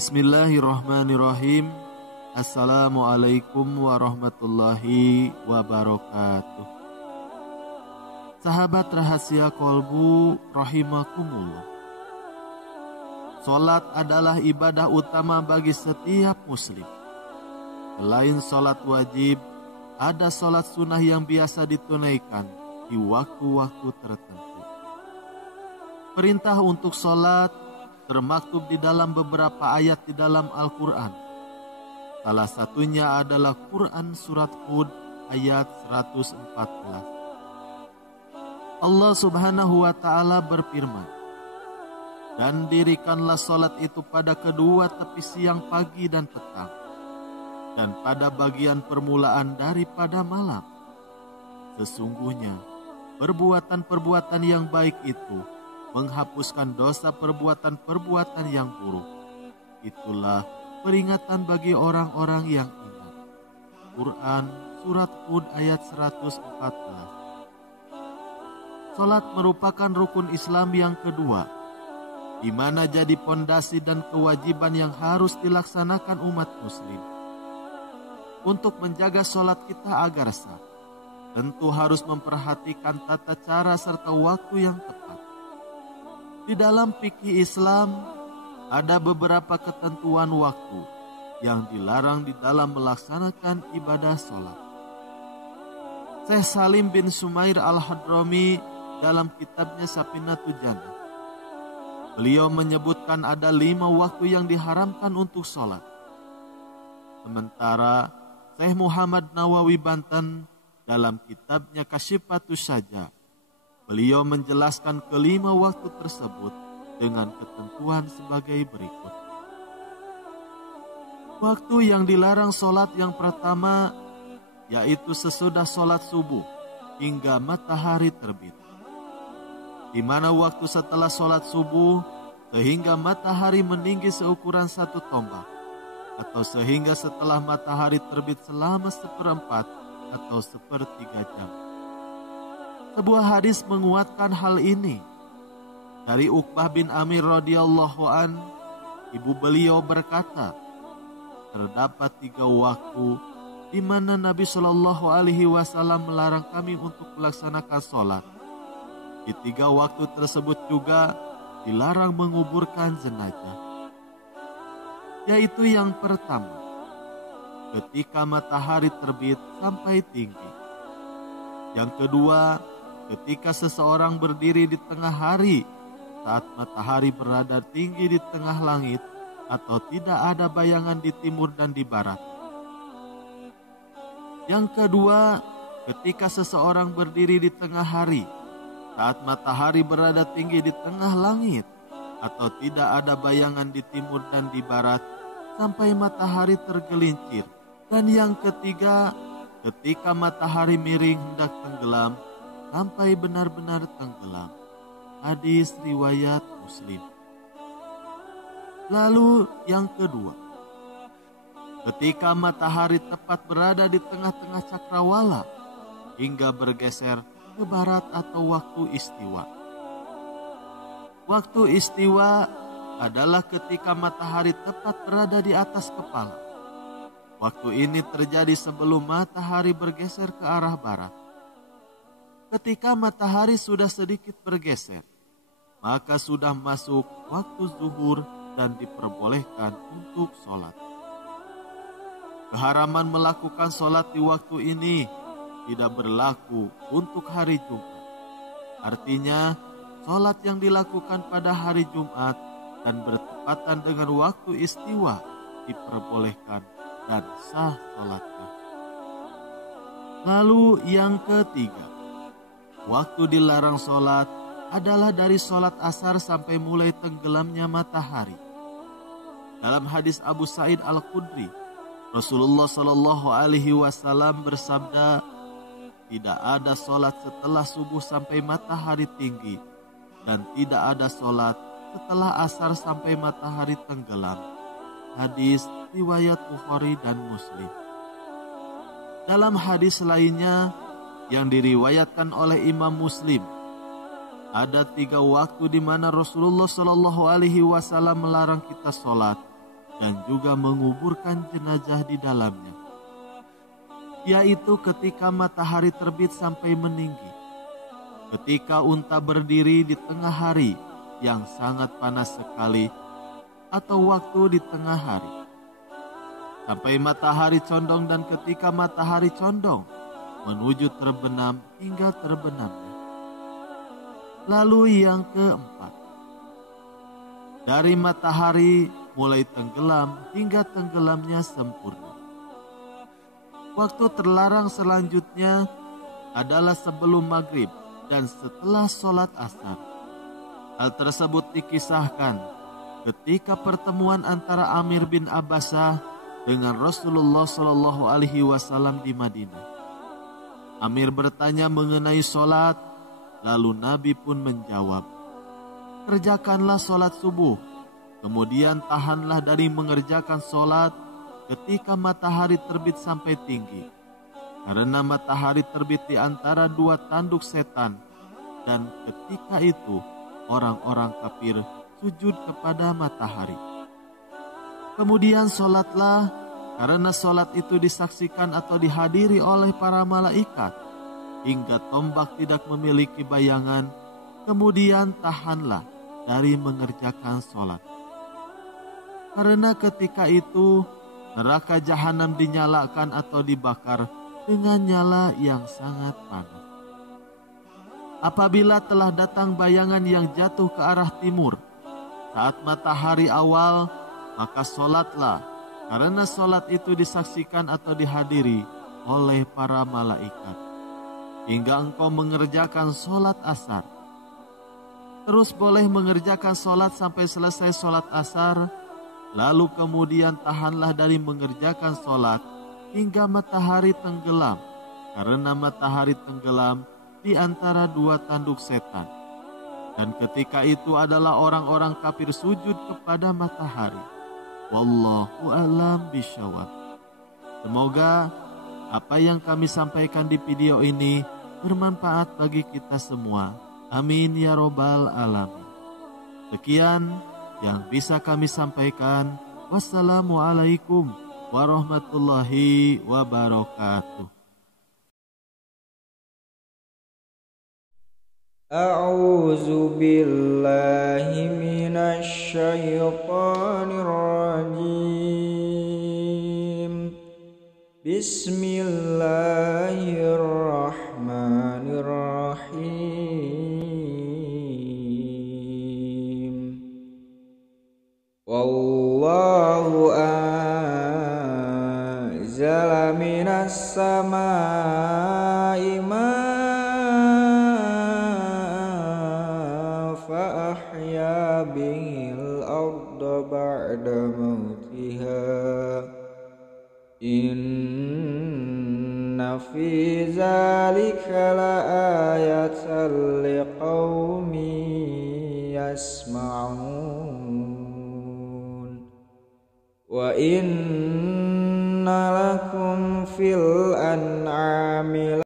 Bismillahirrahmanirrahim. Assalamualaikum warahmatullahi wabarakatuh. Sahabat rahasia kolbu rahimakumullah. Salat adalah ibadah utama bagi setiap muslim. Selain salat wajib, ada salat sunnah yang biasa ditunaikan di waktu-waktu tertentu. Perintah untuk salat termaktub di dalam beberapa ayat di dalam Al-Quran. Salah satunya adalah Quran Surat Hud ayat 114. Allah Subhanahu wa Ta'ala berfirman, "Dan dirikanlah salat itu pada kedua tepi siang, pagi, dan petang, dan pada bagian permulaan daripada malam. Sesungguhnya perbuatan-perbuatan yang baik itu menghapuskan dosa perbuatan-perbuatan yang buruk. Itulah peringatan bagi orang-orang yang ingat." Quran Surat Hud ayat 114. Salat merupakan rukun Islam yang kedua, di mana jadi pondasi dan kewajiban yang harus dilaksanakan umat muslim. Untuk menjaga salat kita agar sah, tentu harus memperhatikan tata cara serta waktu yang tepat. Di dalam fikih Islam, ada beberapa ketentuan waktu yang dilarang di dalam melaksanakan ibadah sholat. Syekh Salim bin Sumair Al-Hadrami dalam kitabnya Safinatul Jannah, beliau menyebutkan ada 5 waktu yang diharamkan untuk sholat. Sementara Syekh Muhammad Nawawi Banten dalam kitabnya Kasyifatus Saja, beliau menjelaskan kelima waktu tersebut dengan ketentuan sebagai berikut. Waktu yang dilarang sholat yang pertama yaitu sesudah sholat subuh hingga matahari terbit, di mana waktu setelah sholat subuh sehingga matahari meninggi seukuran 1 tombak, atau sehingga setelah matahari terbit selama 1/4 atau 1/3 jam. Sebuah hadis menguatkan hal ini. Dari Uqbah bin Amir radhiyallahu an, ibu beliau berkata, terdapat 3 waktu di mana Nabi Shallallahu Alaihi Wasallam melarang kami untuk melaksanakan sholat. Di 3 waktu tersebut juga dilarang menguburkan jenazah. Yaitu yang pertama, ketika matahari terbit sampai tinggi. Yang kedua, ketika seseorang berdiri di tengah hari saat matahari berada tinggi di tengah langit atau tidak ada bayangan di timur dan di barat. Yang kedua, ketika seseorang berdiri di tengah hari saat matahari berada tinggi di tengah langit atau tidak ada bayangan di timur dan di barat sampai matahari tergelincir. Dan yang ketiga, ketika matahari miring hendak tenggelam sampai benar-benar tenggelam. Hadis riwayat Muslim. Lalu yang kedua, ketika matahari tepat berada di tengah-tengah cakrawala hingga bergeser ke barat atau waktu istiwa. Waktu istiwa adalah ketika matahari tepat berada di atas kepala. Waktu ini terjadi sebelum matahari bergeser ke arah barat. Ketika matahari sudah sedikit bergeser, maka sudah masuk waktu zuhur dan diperbolehkan untuk sholat. Keharaman melakukan sholat di waktu ini tidak berlaku untuk hari Jumat. Artinya, sholat yang dilakukan pada hari Jumat dan bertepatan dengan waktu istiwa diperbolehkan dan sah sholatnya. Lalu yang ketiga, waktu dilarang sholat adalah dari sholat asar sampai mulai tenggelamnya matahari. Dalam hadis Abu Sa'id Al-Khudri, Rasulullah Shallallahu Alaihi Wasallam bersabda, tidak ada sholat setelah subuh sampai matahari tinggi, dan tidak ada sholat setelah asar sampai matahari tenggelam. Hadis riwayat Bukhari dan Muslim. Dalam hadis lainnya yang diriwayatkan oleh Imam Muslim, ada 3 waktu di mana Rasulullah Shallallahu Alaihi Wasallam melarang kita sholat, dan juga menguburkan jenazah di dalamnya, yaitu ketika matahari terbit sampai meninggi, ketika unta berdiri di tengah hari yang sangat panas sekali, atau waktu di tengah hari, sampai matahari condong, dan ketika matahari condong menuju terbenam hingga terbenamnya. Lalu yang keempat, dari matahari mulai tenggelam hingga tenggelamnya sempurna. Waktu terlarang selanjutnya adalah sebelum maghrib dan setelah sholat asar. Hal tersebut dikisahkan ketika pertemuan antara Amir bin Abbasah dengan Rasulullah Shallallahu Alaihi Wasallam di Madinah. Amir bertanya mengenai sholat, lalu Nabi pun menjawab, "Kerjakanlah sholat subuh, kemudian tahanlah dari mengerjakan sholat ketika matahari terbit sampai tinggi, karena matahari terbit di antara dua tanduk setan, dan ketika itu orang-orang kafir sujud kepada matahari. Kemudian sholatlah, karena sholat itu disaksikan atau dihadiri oleh para malaikat, hingga tombak tidak memiliki bayangan. Kemudian tahanlah dari mengerjakan sholat, karena ketika itu neraka jahanam dinyalakan atau dibakar dengan nyala yang sangat panas. Apabila telah datang bayangan yang jatuh ke arah timur saat matahari awal, maka sholatlah, karena sholat itu disaksikan atau dihadiri oleh para malaikat, hingga engkau mengerjakan sholat asar. Terus boleh mengerjakan sholat sampai selesai sholat asar, lalu kemudian tahanlah dari mengerjakan sholat hingga matahari tenggelam, karena matahari tenggelam di antara dua tanduk setan. Dan ketika itu adalah orang-orang kafir sujud kepada matahari. Wallahu a'lam bishawab. Semoga apa yang kami sampaikan di video ini bermanfaat bagi kita semua. Amin ya robbal alamin. Sekian yang bisa kami sampaikan. Wassalamualaikum warahmatullahi wabarakatuh. A'udzu billahi minasy syaithanir rajim. Bismillahirrahmanirrahim. Wallahu anzala minas samaa'i فأحيا به الأرض بعد موتها إن في ذلك لآية لقوم يسمعون وإن لكم في الأنعام